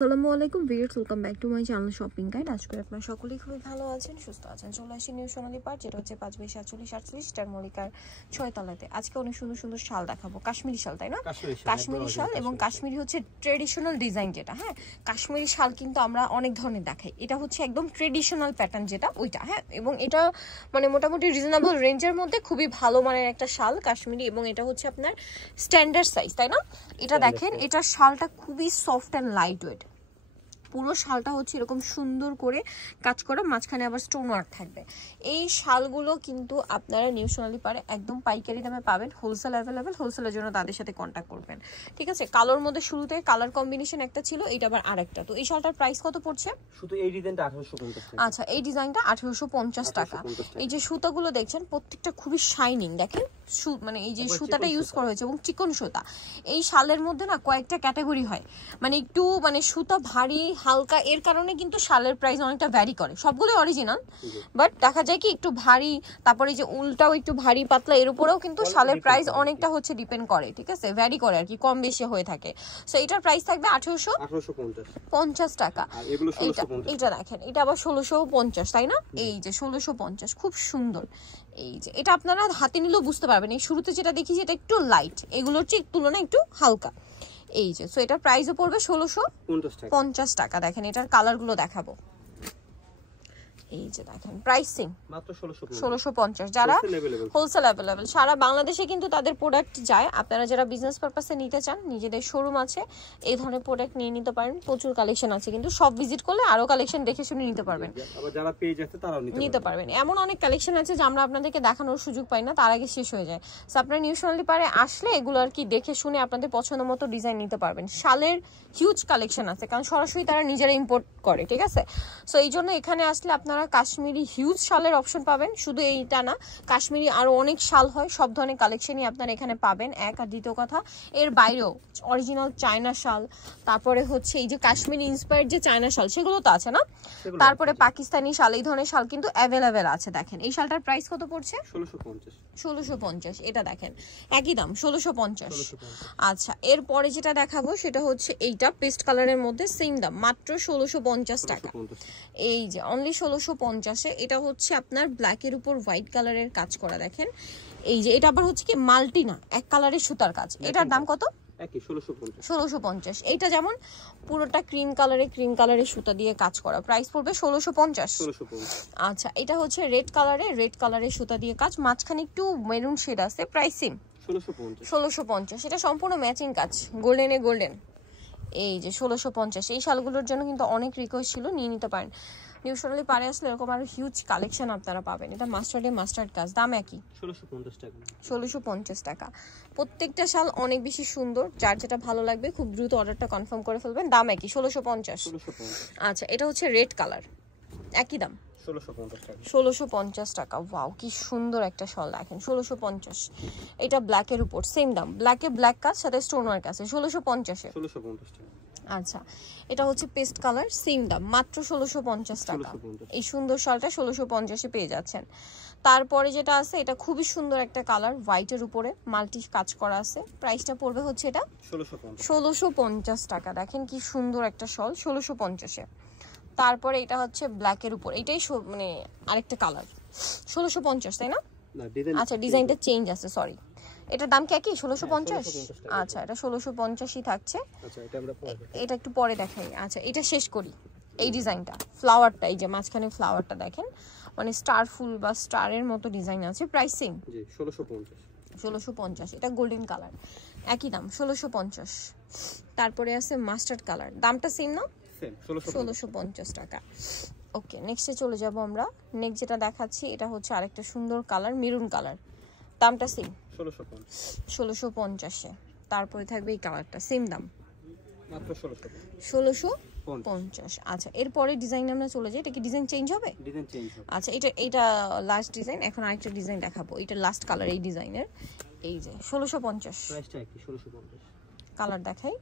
আসসালামু আলাইকুম viewers, welcome back to my channel shopping guide. আজকে আপনারা সকলেই খুবই ভালো আছেন, সুস্থ আছেন। চলে আসি নিউ সোনালী পার্ক, যেটা হচ্ছে 5/47/48 স্টার মল্লিকার 6 তলাতে। আজকে অনেক সুন্দর সুন্দর শাল দেখাবো, কাশ্মীরি শাল, তাই না? কাশ্মীরি শাল, এবং কাশ্মীরি হচ্ছে ট্রেডিশনাল ডিজাইন যেটা। হ্যাঁ, কাশ্মীরি শাল কিন্তু আমরা অনেক ধরনের দেখাই, এটা হচ্ছে একদম ট্রেডিশনাল প্যাটার্ন যেটা ওইটা। হ্যাঁ, এবং এটা মানে মোটামুটি রিজনেবল রেঞ্জের মধ্যে খুবই ভালো মানের একটা শাল কাশ্মীরি, এবং এটা হচ্ছে আপনার স্ট্যান্ডার্ড সাইজ, তাই না? এটা দেখেন, এটা শালটা খুবই সফট অ্যান্ড লাইট ওয়েট। পুরো শালটা হচ্ছে এরকম সুন্দর করে কাজ করা, মাঝখানে আবার স্টোন ওয়ার্ক থাকবে। এই শালগুলো কিন্তু আপনারা নিউ সোনালী পারে একদম পাইকারি দামে পাবেন, হোলসেল অ্যাভেলেবেল। হোলসেলের জন্য তাদের সাথে কন্ট্যাক্ট করবেন, ঠিক আছে? কালোর মধ্যে শুরুতে কালার কম্বিনেশন একটা ছিল, এটা আবার আরেকটা। তো এই শালটার প্রাইস কত পড়ছে? শুধু এই ডিজাইনটা 1850 টাকা। আচ্ছা, এই ডিজাইনটা 1850 টাকা। এই যে সুতাগুলো দেখছেন প্রত্যেকটা খুবই শাইনিং, দেখেন মানে এই যে সুতাটা ইউজ করা হয়েছে এবং চিকন সুতা। এই শালের মধ্যে না কয়েকটা ক্যাটাগরি হয়, মানে একটু মানে সুতা ভারী হালকা, এর কারণে কিন্তু শালের প্রাইস অনেকটা ভ্যারি করে। সবগুলো অরিজিনাল, বাট দেখা যায় কি একটু ভারী, তারপরে যে উলটাও একটু ভারী পাতলা, এর উপরেও কিন্তু শালের প্রাইস অনেকটা হচ্ছে ডিপেন্ড করে, ঠিক আছে? ভ্যারি করে আর কি, কম বেশি হয়ে থাকে। সো এটার প্রাইস থাকবে 1850 টাকা। এটা দেখেন, এটা আবার 1650, তাই না? এই যে 1650, খুব সুন্দর। এই যে এটা আপনারা হাতে নিলেও বুঝতে পারবেন, এই শুরুতে যেটা দেখি এটা একটু লাইট, এগুলোর চেয়ে তুলনায় একটু হালকা। এই যে সো এটার প্রাইসও পড়বে 1650 টাকা। দেখেন এটার কালারগুলো দেখাবো। এই যে দেখেন প্রাইসিং মাত্র 1650, যারা হোলসেল অ্যাভেলেবেল সারা বাংলাদেশে কিন্তু তাদের প্রোডাক্ট যায়। আপনারা যারা বিজনেস পারপাসে নিতে চান, নিজেদের শোরুম আছে, এই ধরনের প্রোডাক্ট নিয়ে নিতে পারেন। প্রচুর কালেকশন আছে, কিন্তু সব ভিজিট করলে আরো কালেকশন দেখে শুনে নিতে পারবেন, আবার যারা পেজ আছে তারাও নিতে পারবেন। এমন অনেক কালেকশন আছে যে আমরা আপনাদেরকে দেখানোর সুযোগ পাই না, তার আগে শেষ হয়ে যায়। সো আপনারা নিউ সোনালী পারে আসলে এগুলো আর কি দেখে শুনে আপনাদের পছন্দ মতো ডিজাইন নিতে পারবেন। শালের হিউজ কালেকশন আছে, কারণ সরাসরি তারা নিজেরা ইম্পোর্ট করে, ঠিক আছে? সো এই জন্য এখানে আসলে আপনারা কাশ্মীরি হিউজ শালের অপশন পাবেন। শুধু এইটা না, কাশ্মীরি আরো অনেক শাল হয়, সব ধরনের কালেকশনই আপনারা এখানে পাবেন। এক আর দ্বিতীয় কথা, এর বাইরেও অরিজিনাল চায়না শাল, তারপরে হচ্ছে এই যে কাশ্মীরি ইন্সপায়ার্ড যে চায়না শাল, সেগুলো তো আছে না? তারপরে পাকিস্তানি শাল, এই ধরনের শাল কিন্তু অ্যাভেলেবেল আছে। দেখেন এই শালটার প্রাইস কত পড়ছে? 1650। এটা দেখেন একই দাম, 1650। আচ্ছা, এরপরে যেটা দেখাবো সেটা হচ্ছে এইটা পেস্ট কালারের মধ্যে, সেম দাম, মাত্র 1650 টাকা। এই যে অনলি 1650-এ। এটা হচ্ছে আপনার ব্ল্যাকের উপর হোয়াইট কালারের কাজ করা, দেখেন। এই যে এটা আবার হচ্ছে কি মাল্টি না, এক কালারের সুতার কাজ। এটার দাম কত? 1650। এইটা যেমন পুরোটা ক্রিম কালারের সুতা দিয়ে কাজ করা, প্রাইস পড়বে 1650। আচ্ছা, এটা হচ্ছে রেড কালারের সুতা দিয়ে কাজ, মাঝখানে একটু মেরুন শেড আছে, প্রাইসিং 1650। এটা সম্পূর্ণ ম্যাচিং কাজ, গোল্ডেন। এই যে 1650। এই শালগুলোর জন্য কিন্তু অনেক রিকোয়েস্ট ছিল, নিয়ে নিতে পারেন। নিউ সোনালী পারে আসলে এরকম আরো হিউজ কালেকশন আপনারা পাবেন। এটা মাস্টার্ড কাজ, দাম একই, 1650 টাকা। প্রত্যেকটা শাল অনেক বেশি সুন্দর, যার যেটা ভালো লাগবে খুব দ্রুত অর্ডারটা কনফার্ম করে ফেলবেন। দাম একই, 1650। আচ্ছা, এটা হচ্ছে রেড কালার, একই দাম, 1650 টাকা। ওয়াও, কি সুন্দর একটা শাল, দেখেন 1650। এটা ব্ল্যাকের উপর সেম দাম, ব্ল্যাক কাজ সাথে স্টোন ওয়ার্ক আছে, 1650-এ। আচ্ছা, এটা হচ্ছে পেস্ট কালার, সেম দাম, মাত্র 1650 টাকা। এই সুন্দর শালটা 1650-এ পেয়ে যাচ্ছেন। তারপরে যেটা আছে, এটা খুবই সুন্দর একটা কালার, হোয়াইটের উপরে মাল্টি কাজ করা আছে, প্রাইসটা পড়বে হচ্ছে এটা 1650 টাকা। দেখেন কি সুন্দর একটা শাল, 1650-এ। তারপরে এটা হচ্ছে ব্ল্যাকের উপর, এটাই মানে আরেকটা কালার, 1650, তাই না? আচ্ছা, ডিজাইনটা চেঞ্জ আছে, সরি। এটার দাম কি একই, 1650? আচ্ছা, এটা 1650-ই থাকছে। এটা একটু পরে দেখাই। আচ্ছা, এটা শেষ করি। এই ডিজাইনটা, ফ্লাওয়ারটা, এই যে মাঝখানে ফ্লাওয়ারটা দেখেন, মানে স্টার ফুল বা স্টারের মতো ডিজাইন আছে, প্রাইসিং 1650। এটা গোল্ডেন কালার, একই দাম, 1650। তারপরে আছে মাস্টার্ড কালার, দামটা সেম না, 1650 টাকা। ওকে, নেক্সটে চলে যাব আমরা। নেক্সট যেটা দেখাচ্ছি এটা হচ্ছে আরেকটা সুন্দর কালার, মেরুন কালার, দামটা সেম, 1650-এ। তারপরে থাকবে এই কালারটা, সেম দাম, মাত্র 1650। আচ্ছা, এরপরে ডিজাইন আমরা চলে যাই। এটা কি ডিজাইন চেঞ্জ হবে? আচ্ছা, এটা লাস্ট ডিজাইন। এখন আরেকটা ডিজাইন দেখাবো, এটা লাস্ট কালার এই ডিজাইনের। এই যে 1650, কালার দেখাই।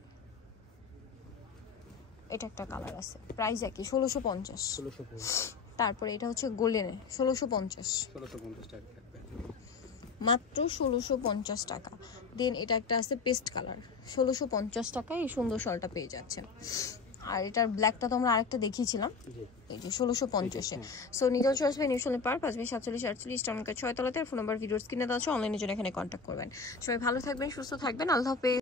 এটা একটা কালার আছে, প্রাইস একই, 1650। তারপরে এটা হচ্ছে গোল্ডেনে, 1650 টাকা, মাত্র 1650 টাকা। দেন এটা একটা আছে পেস্ট কালার, 1650 টাকায় এই সুন্দর শালটা পেয়ে যাচ্ছেন। আর এটার ব্ল্যাকটা তো আমরা আরেকটা দেখিয়েছিলাম, জি এই যে 1650-এ। সো নিজেও চলে আসবেন নিউশনে পার 54748 টাউনকা 6 তলাতে। ফোন নাম্বার ভিডিওর স্ক্রিনে দেওয়া আছে, অনলাইনের জন্য এখানে কন্ট্যাক্ট করবেন। সবাই ভালো থাকবেন, সুস্থ থাকবেন, আল্লাহ হাফেজ।